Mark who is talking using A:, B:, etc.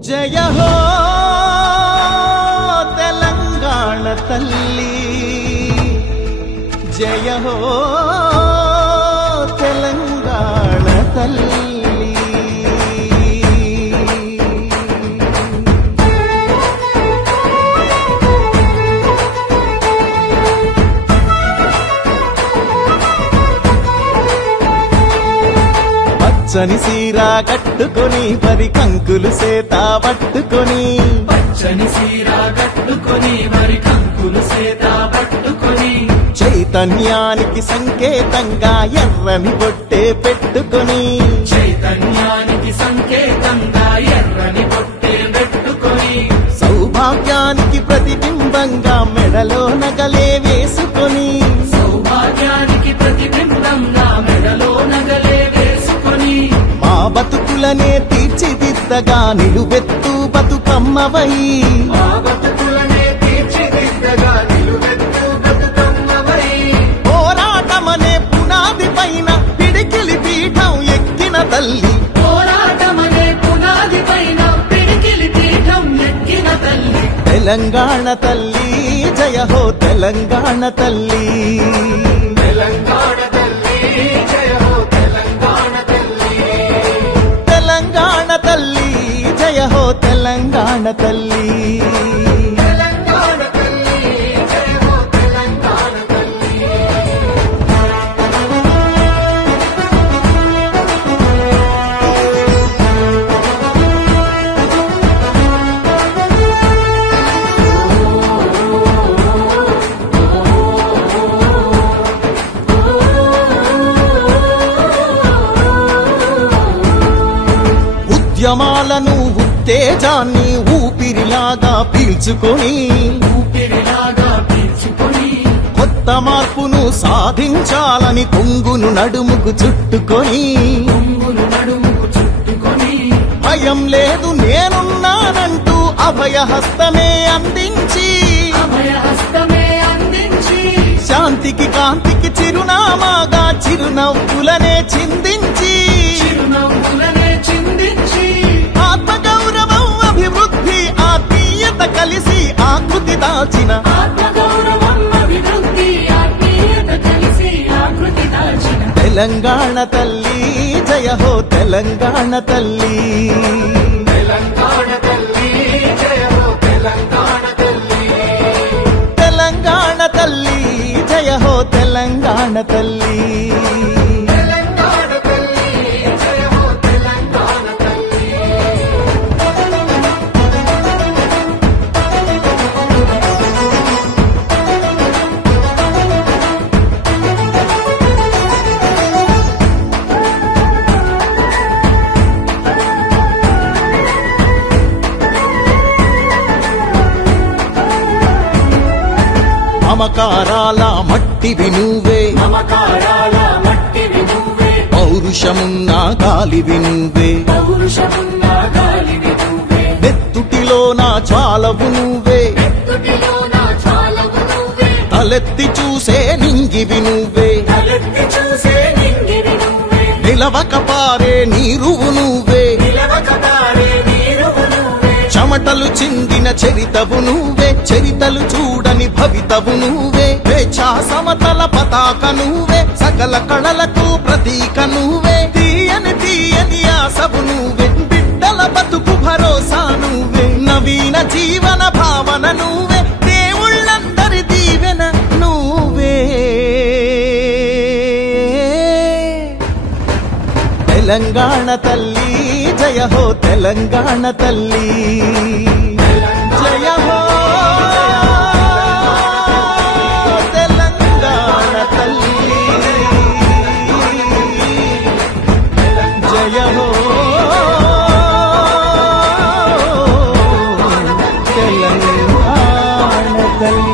A: జయ హో తెలంగాణ తల్లి. జయ హో తెలంగాణ తల్లి. పచ్చని సీర కట్టుకొని పరి కంకులు సేత పట్టుకొని.
B: పచ్చని సీర కట్టుకొని మరి కంకులు సేత పట్టుకొని.
A: చైతన్యానికి సంకేతంగా ఎర్రని బొట్టే పెట్టుకొని.
B: చైతన్యానికి సంకేతంగా ఎర్రని పొట్టే పెట్టుకొని.
A: సౌభాగ్యానికి ప్రతిబింబంగా మెడలో నగలే బతుకులనే తీర్చిదిద్దగా నిలువెత్తు బతుకమ్మవై.
B: మా బతుకులనే తీర్చిదిద్దగా నిలువెత్తు బతుకమ్మవై.
A: పోరాటమనే పునాది పైన పిడికిలి పీఠం ఎక్కిన తల్లి.
B: పోరాటమనే పునాది పైన పిడికిలి పీఠం ఎక్కిన తల్లి.
A: తెలంగాణ తల్లి జయ హో తెలంగాణ తల్లి.
B: తెలంగాణ తల్లి జయ హో తెలంగాణ తల్లి.
A: ఉద్యమాలను ఉత్తేజాన్ని ఊపిరిలాగా పీల్చుకొని
B: ఊపిరిలాగా పీల్చుకొని
A: కొత్త మార్పును సాధించాలని కొంగును నడుముకు చుట్టుకొని
B: నడుముకు చుట్టుకొని.
A: భయం లేదు నేనున్నానంటూ అభయహస్తమే అందించి
B: అభయహస్తమే అందించి
A: శాంతికి కాంతికి చిరునామాగా చిరునవ్వులనే చిందించి తెలంగాణ తల్లి జయ హో తెలంగాణ తల్లి.
B: తెలంగాణ తల్లి జయ హో తెలంగాణ తల్లి.
A: తెలంగాణ తల్లి జయ హో తెలంగాణ తల్లి మమకారాల మట్టివి నువ్వే పౌరుషమున్న గాలివి నువ్వే నెత్తుటిలో నా చాలవు నువ్వే తలెత్తి చూసే నింగివి నువ్వే నిలవక పారే నీరువు నువ్వే చెమటలు చిందిన చరితవు నువ్వే చరితలు చూడని భవితవు నువ్వే వేచా సమతల పతాక నువ్వే సకల కళలకు ప్రతీక నువ్వే. తీయని తీయని ఆసవు నువ్వే బిడ్డల బతుకు భరోసా నువ్వే. నవీన జీవన భావన నువ్వే దేవుళ్ళందరి దీవెన నువ్వే. తెలంగాణ తల్లి జయ హో తెలంగాణ తల్లి. జయ హో తెలంగాణ తల్లి